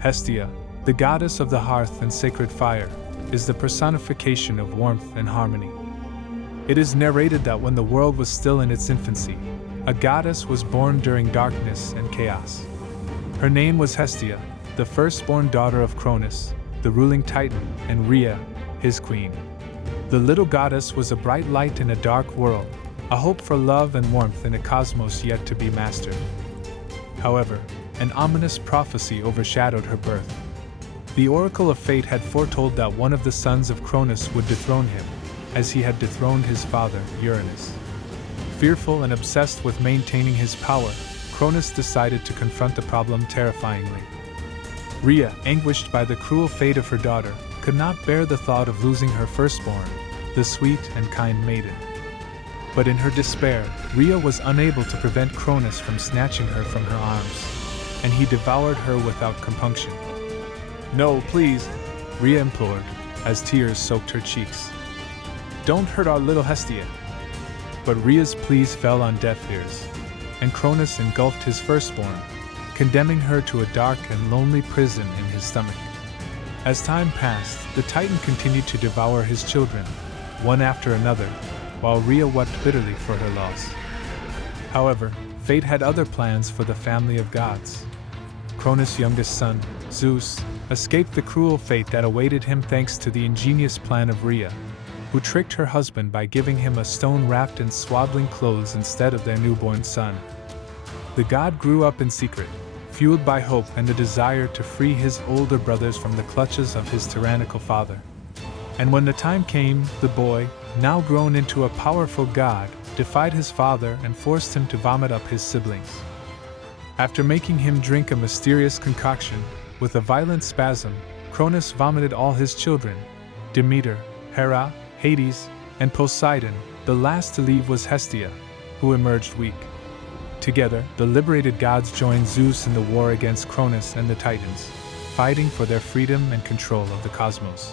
Hestia, the goddess of the hearth and sacred fire, is the personification of warmth and harmony. It is narrated that when the world was still in its infancy, a goddess was born during darkness and chaos. Her name was Hestia, the firstborn daughter of Cronus, the ruling Titan, and Rhea, his queen. The little goddess was a bright light in a dark world, a hope for love and warmth in a cosmos yet to be mastered. However, an ominous prophecy overshadowed her birth. The Oracle of Fate had foretold that one of the sons of Cronus would dethrone him, as he had dethroned his father, Uranus. Fearful and obsessed with maintaining his power, Cronus decided to confront the problem terrifyingly. Rhea, anguished by the cruel fate of her daughter, could not bear the thought of losing her firstborn, the sweet and kind maiden. But in her despair, Rhea was unable to prevent Cronus from snatching her from her arms, and he devoured her without compunction. "No, please," Rhea implored, as tears soaked her cheeks. "Don't hurt our little Hestia." But Rhea's pleas fell on deaf ears, and Cronus engulfed his firstborn, condemning her to a dark and lonely prison in his stomach. As time passed, the Titan continued to devour his children, one after another, while Rhea wept bitterly for her loss. However, fate had other plans for the family of gods. Cronus' youngest son, Zeus, escaped the cruel fate that awaited him thanks to the ingenious plan of Rhea, who tricked her husband by giving him a stone wrapped in swaddling clothes instead of their newborn son. The god grew up in secret, fueled by hope and the desire to free his older brothers from the clutches of his tyrannical father. And when the time came, the boy, now grown into a powerful god, defied his father and forced him to vomit up his siblings. After making him drink a mysterious concoction, with a violent spasm, Cronus vomited all his children, Demeter, Hera, Hades, and Poseidon. The last to leave was Hestia, who emerged weak. Together, the liberated gods joined Zeus in the war against Cronus and the Titans, fighting for their freedom and control of the cosmos.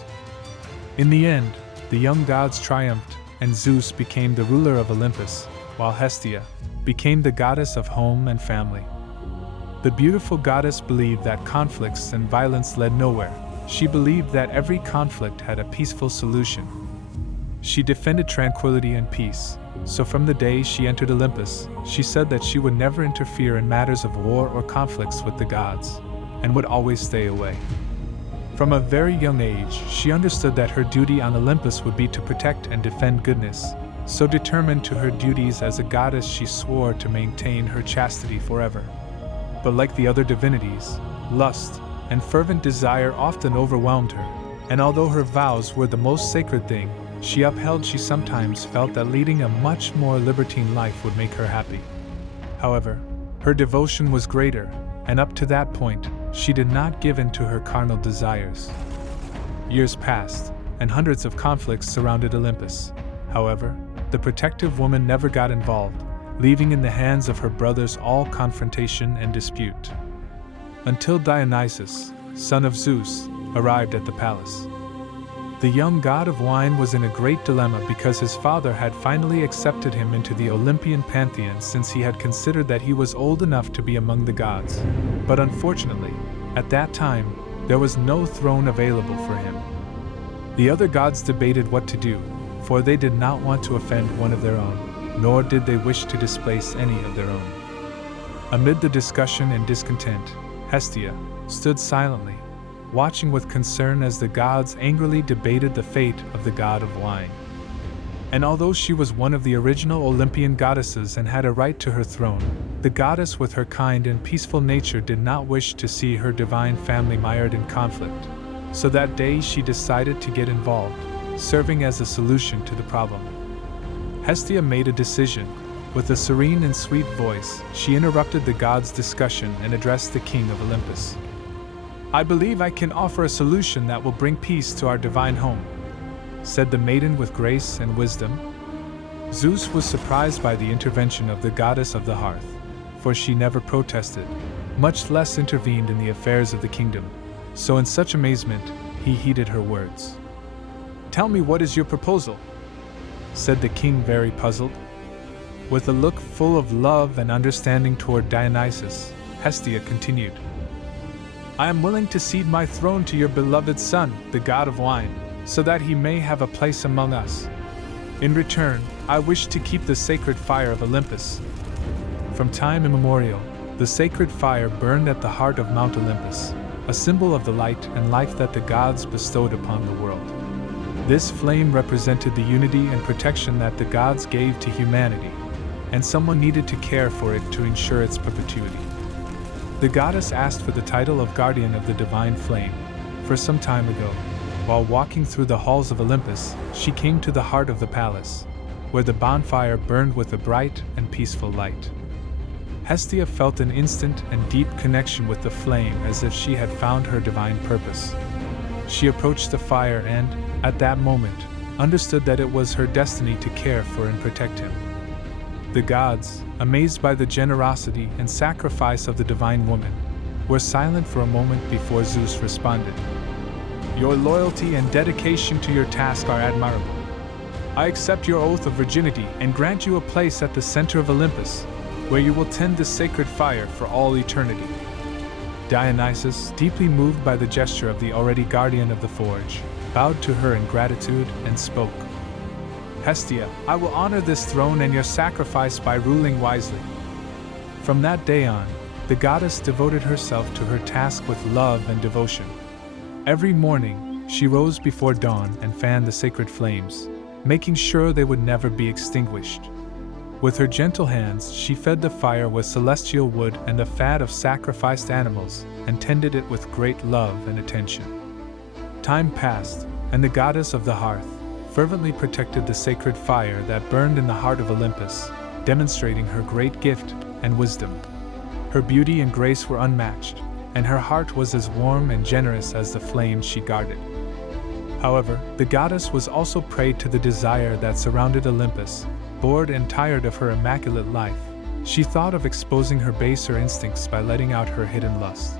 In the end, the young gods triumphed, and Zeus became the ruler of Olympus, while Hestia became the goddess of home and family. The beautiful goddess believed that conflicts and violence led nowhere. She believed that every conflict had a peaceful solution. She defended tranquility and peace, so from the day she entered Olympus, she said that she would never interfere in matters of war or conflicts with the gods, and would always stay away. From a very young age, she understood that her duty on Olympus would be to protect and defend goodness, so determined to her duties as a goddess she swore to maintain her chastity forever. But like the other divinities, lust and fervent desire often overwhelmed her, and although her vows were the most sacred thing she upheld, she sometimes felt that leading a much more libertine life would make her happy. However, her devotion was greater, and up to that point, she did not give in to her carnal desires. Years passed, and hundreds of conflicts surrounded Olympus. However, the protective woman never got involved, leaving in the hands of her brothers all confrontation and dispute. Until Dionysus, son of Zeus, arrived at the palace. The young god of wine was in a great dilemma because his father had finally accepted him into the Olympian pantheon since he had considered that he was old enough to be among the gods. But unfortunately, at that time, there was no throne available for him. The other gods debated what to do, for they did not want to offend one of their own, nor did they wish to displace any of their own. Amid the discussion and discontent, Hestia stood silently, watching with concern as the gods angrily debated the fate of the god of wine. And although she was one of the original Olympian goddesses and had a right to her throne, the goddess with her kind and peaceful nature did not wish to see her divine family mired in conflict. So that day she decided to get involved, serving as a solution to the problem. Hestia made a decision. With a serene and sweet voice, she interrupted the gods' discussion and addressed the king of Olympus. "I believe I can offer a solution that will bring peace to our divine home," said the maiden with grace and wisdom. Zeus was surprised by the intervention of the goddess of the hearth, for she never protested, much less intervened in the affairs of the kingdom. So in such amazement, he heeded her words. "Tell me, what is your proposal?" said the king, very puzzled. With a look full of love and understanding toward Dionysus, Hestia continued. I am willing to cede my throne to your beloved son, the god of wine, so that he may have a place among us. In return, I wish to keep the sacred fire of Olympus." From time immemorial, the sacred fire burned at the heart of Mount Olympus, a symbol of the light and life that the gods bestowed upon the world. This flame represented the unity and protection that the gods gave to humanity, and someone needed to care for it to ensure its perpetuity. The goddess asked for the title of guardian of the divine flame, for some time ago. While walking through the halls of Olympus, she came to the heart of the palace, where the bonfire burned with a bright and peaceful light. Hestia felt an instant and deep connection with the flame, as if she had found her divine purpose. She approached the fire and, at that moment, understood that it was her destiny to care for and protect him. The gods, amazed by the generosity and sacrifice of the divine woman, were silent for a moment before Zeus responded. "Your loyalty and dedication to your task are admirable. I accept your oath of virginity and grant you a place at the center of Olympus, where you will tend the sacred fire for all eternity." Dionysus, deeply moved by the gesture of the already guardian of the forge, bowed to her in gratitude and spoke. "Hestia, I will honor this throne and your sacrifice by ruling wisely." From that day on, the goddess devoted herself to her task with love and devotion. Every morning, she rose before dawn and fanned the sacred flames, making sure they would never be extinguished. With her gentle hands, she fed the fire with celestial wood and the fat of sacrificed animals, and tended it with great love and attention. Time passed, and the goddess of the hearth fervently protected the sacred fire that burned in the heart of Olympus, demonstrating her great gift and wisdom. Her beauty and grace were unmatched, and her heart was as warm and generous as the flames she guarded. However, the goddess was also prey to the desire that surrounded Olympus. Bored and tired of her immaculate life, she thought of exposing her baser instincts by letting out her hidden lust.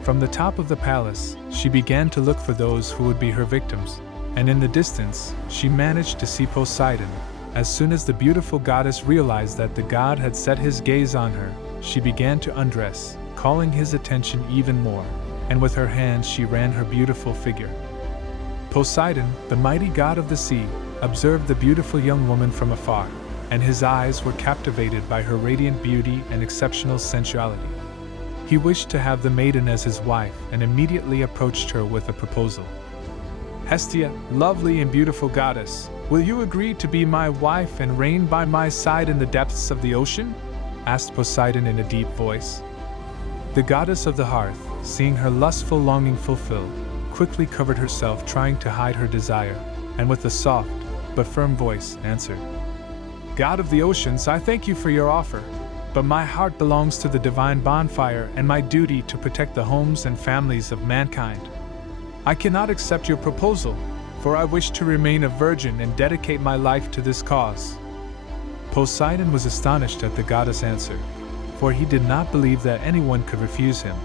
From the top of the palace, she began to look for those who would be her victims, and in the distance, she managed to see Poseidon. As soon as the beautiful goddess realized that the god had set his gaze on her, she began to undress, calling his attention even more, and with her hands she ran her beautiful figure. Poseidon, the mighty god of the sea, observed the beautiful young woman from afar, and his eyes were captivated by her radiant beauty and exceptional sensuality. He wished to have the maiden as his wife and immediately approached her with a proposal. "Hestia, lovely and beautiful goddess, will you agree to be my wife and reign by my side in the depths of the ocean?" asked Poseidon in a deep voice. The goddess of the hearth, seeing her lustful longing fulfilled, quickly covered herself, trying to hide her desire, and with a soft but firm voice answered, "God of the oceans, I thank you for your offer, but my heart belongs to the divine bonfire and my duty to protect the homes and families of mankind. I cannot accept your proposal, for I wish to remain a virgin and dedicate my life to this cause." Poseidon was astonished at the goddess' answer, for he did not believe that anyone could refuse him,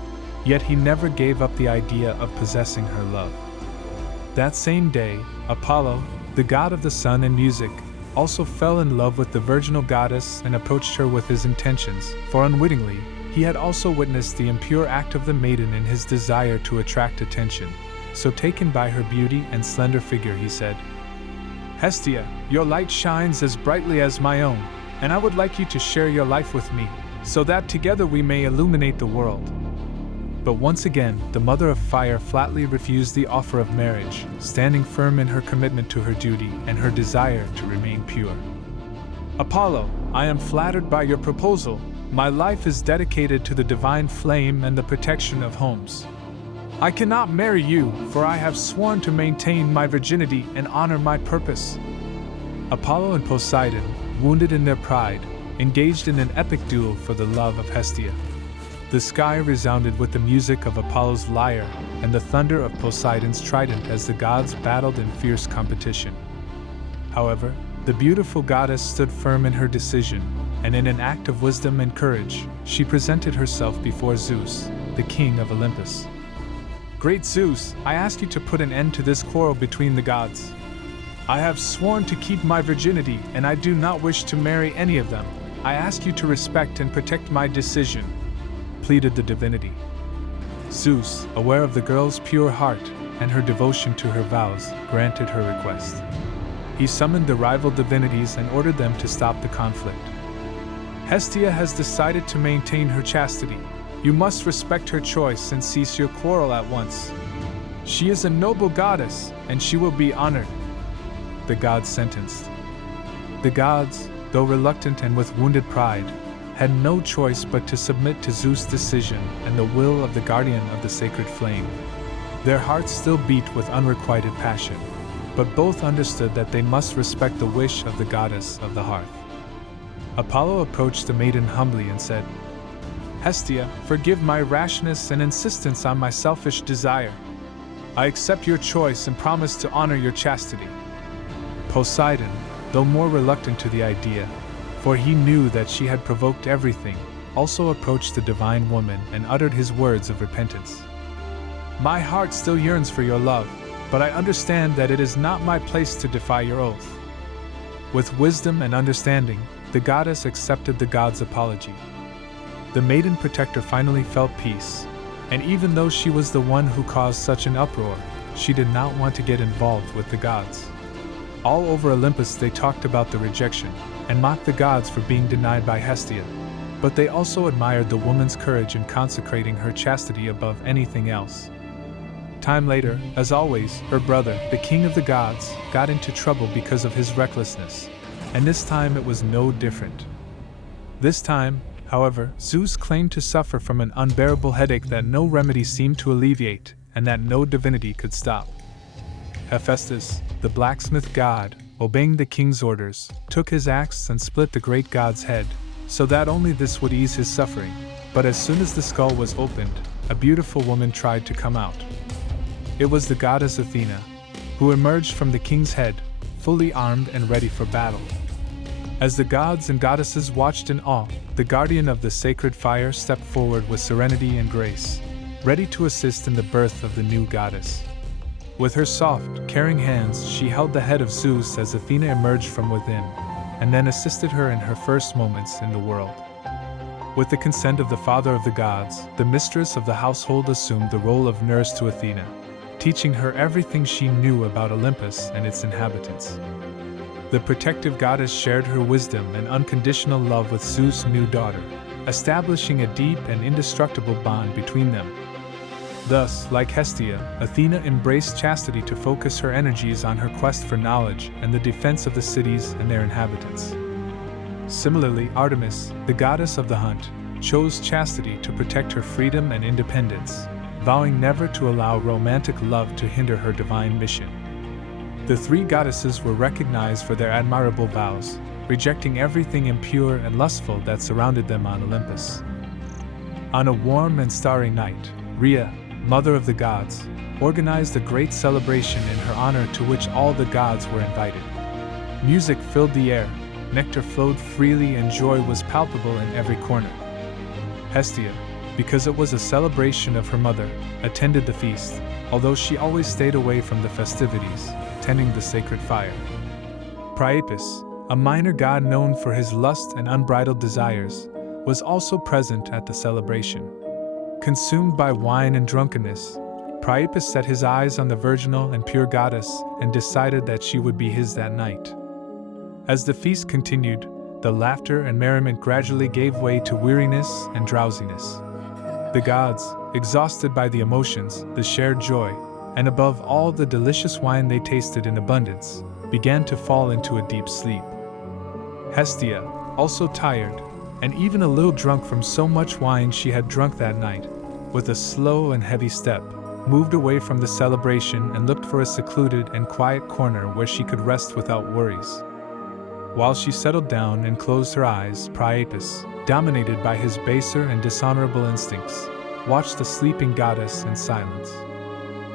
yet he never gave up the idea of possessing her love. That same day, Apollo, the god of the sun and music, also fell in love with the virginal goddess and approached her with his intentions, for unwittingly, he had also witnessed the impure act of the maiden in his desire to attract attention. So taken by her beauty and slender figure, he said, "Hestia, your light shines as brightly as my own, and I would like you to share your life with me, so that together we may illuminate the world." But once again, the mother of fire flatly refused the offer of marriage, standing firm in her commitment to her duty and her desire to remain pure. "Apollo, I am flattered by your proposal. My life is dedicated to the divine flame and the protection of homes. I cannot marry you, for I have sworn to maintain my virginity and honor my purpose." Apollo and Poseidon, wounded in their pride, engaged in an epic duel for the love of Hestia. The sky resounded with the music of Apollo's lyre and the thunder of Poseidon's trident as the gods battled in fierce competition. However, the beautiful goddess stood firm in her decision, and in an act of wisdom and courage, she presented herself before Zeus, the king of Olympus. "Great Zeus, I ask you to put an end to this quarrel between the gods. I have sworn to keep my virginity, and I do not wish to marry any of them. I ask you to respect and protect my decision," pleaded the divinity. Zeus, aware of the girl's pure heart and her devotion to her vows, granted her request. He summoned the rival divinities and ordered them to stop the conflict. Hestia has decided to maintain her chastity. You must respect her choice and cease your quarrel at once. She is a noble goddess, and she will be honored, the gods sentenced. The gods, though reluctant and with wounded pride, had no choice but to submit to Zeus' decision and the will of the guardian of the sacred flame. Their hearts still beat with unrequited passion, but both understood that they must respect the wish of the goddess of the hearth. Apollo approached the maiden humbly and said, "Hestia, forgive my rashness and insistence on my selfish desire. I accept your choice and promise to honor your chastity." Poseidon, though more reluctant to the idea, for he knew that she had provoked everything, also approached the divine woman and uttered his words of repentance. "My heart still yearns for your love, but I understand that it is not my place to defy your oath." With wisdom and understanding, the goddess accepted the god's apology. The maiden protector finally felt peace, and even though she was the one who caused such an uproar, she did not want to get involved with the gods. All over Olympus they talked about the rejection, and mocked the gods for being denied by Hestia, but they also admired the woman's courage in consecrating her chastity above anything else. Time later, as always, her brother, the king of the gods, got into trouble because of his recklessness, and this time it was no different. This time, however, Zeus claimed to suffer from an unbearable headache that no remedy seemed to alleviate, and that no divinity could stop. Hephaestus, the blacksmith god, obeying the king's orders, took his axe and split the great god's head, so that only this would ease his suffering. But as soon as the skull was opened, a beautiful woman tried to come out. It was the goddess Athena, who emerged from the king's head, fully armed and ready for battle. As the gods and goddesses watched in awe, the guardian of the sacred fire stepped forward with serenity and grace, ready to assist in the birth of the new goddess. With her soft, caring hands, she held the head of Zeus as Athena emerged from within, and then assisted her in her first moments in the world. With the consent of the father of the gods, the mistress of the household assumed the role of nurse to Athena, teaching her everything she knew about Olympus and its inhabitants. The protective goddess shared her wisdom and unconditional love with Zeus' new daughter, establishing a deep and indestructible bond between them. Thus, like Hestia, Athena embraced chastity to focus her energies on her quest for knowledge and the defense of the cities and their inhabitants. Similarly, Artemis, the goddess of the hunt, chose chastity to protect her freedom and independence, vowing never to allow romantic love to hinder her divine mission. The three goddesses were recognized for their admirable vows, rejecting everything impure and lustful that surrounded them on Olympus. On a warm and starry night, Rhea, mother of the gods, organized a great celebration in her honor to which all the gods were invited. Music filled the air, nectar flowed freely, and joy was palpable in every corner. Hestia, because it was a celebration of her mother, attended the feast, although she always stayed away from the festivities, tending the sacred fire. Priapus, a minor god known for his lust and unbridled desires, was also present at the celebration. Consumed by wine and drunkenness, Priapus set his eyes on the virginal and pure goddess and decided that she would be his that night. As the feast continued, the laughter and merriment gradually gave way to weariness and drowsiness. The gods, exhausted by the emotions, the shared joy, and above all the delicious wine they tasted in abundance, began to fall into a deep sleep. Hestia, also tired, and even a little drunk from so much wine she had drunk that night, with a slow and heavy step, moved away from the celebration and looked for a secluded and quiet corner where she could rest without worries. While she settled down and closed her eyes, Priapus, dominated by his baser and dishonorable instincts, watched the sleeping goddess in silence.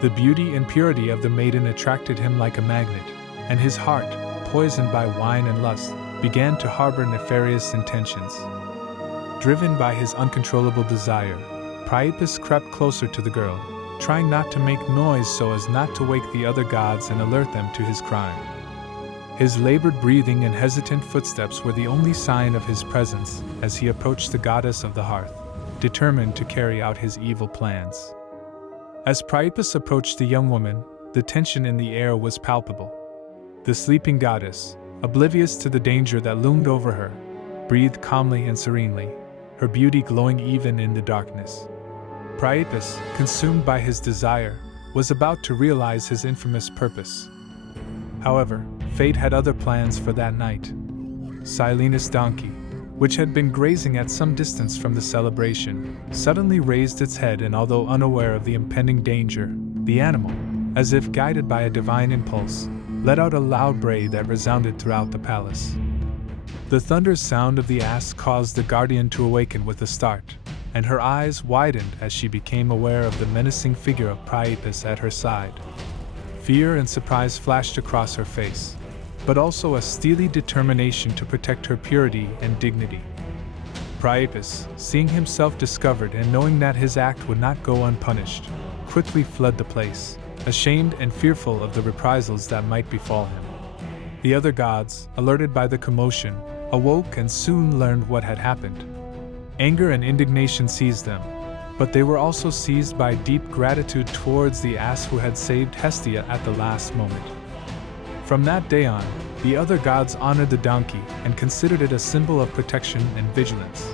The beauty and purity of the maiden attracted him like a magnet, and his heart, poisoned by wine and lust, began to harbor nefarious intentions. Driven by his uncontrollable desire, Priapus crept closer to the girl, trying not to make noise so as not to wake the other gods and alert them to his crime. His labored breathing and hesitant footsteps were the only sign of his presence as he approached the goddess of the hearth, determined to carry out his evil plans. As Priapus approached the young woman, the tension in the air was palpable. The sleeping goddess, oblivious to the danger that loomed over her, breathed calmly and serenely, her beauty glowing even in the darkness. Priapus, consumed by his desire, was about to realize his infamous purpose. However, fate had other plans for that night. Silenus' donkey, which had been grazing at some distance from the celebration, suddenly raised its head, and although unaware of the impending danger, the animal, as if guided by a divine impulse, let out a loud bray that resounded throughout the palace. The thunderous sound of the ass caused the guardian to awaken with a start, and her eyes widened as she became aware of the menacing figure of Priapus at her side. Fear and surprise flashed across her face, but also a steely determination to protect her purity and dignity. Priapus, seeing himself discovered and knowing that his act would not go unpunished, quickly fled the place, ashamed and fearful of the reprisals that might befall him. The other gods, alerted by the commotion, awoke and soon learned what had happened. Anger and indignation seized them, but they were also seized by deep gratitude towards the ass who had saved Hestia at the last moment. From that day on, the other gods honored the donkey and considered it a symbol of protection and vigilance.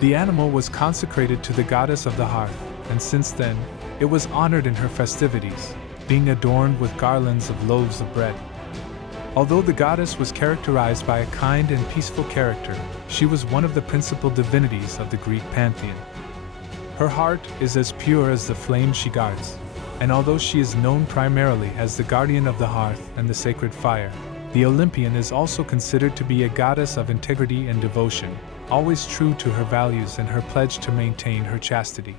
The animal was consecrated to the goddess of the hearth, and since then, it was honored in her festivities, being adorned with garlands of loaves of bread. Although the goddess was characterized by a kind and peaceful character, she was one of the principal divinities of the Greek pantheon. Her heart is as pure as the flame she guards, and although she is known primarily as the guardian of the hearth and the sacred fire, the Olympian is also considered to be a goddess of integrity and devotion, always true to her values and her pledge to maintain her chastity.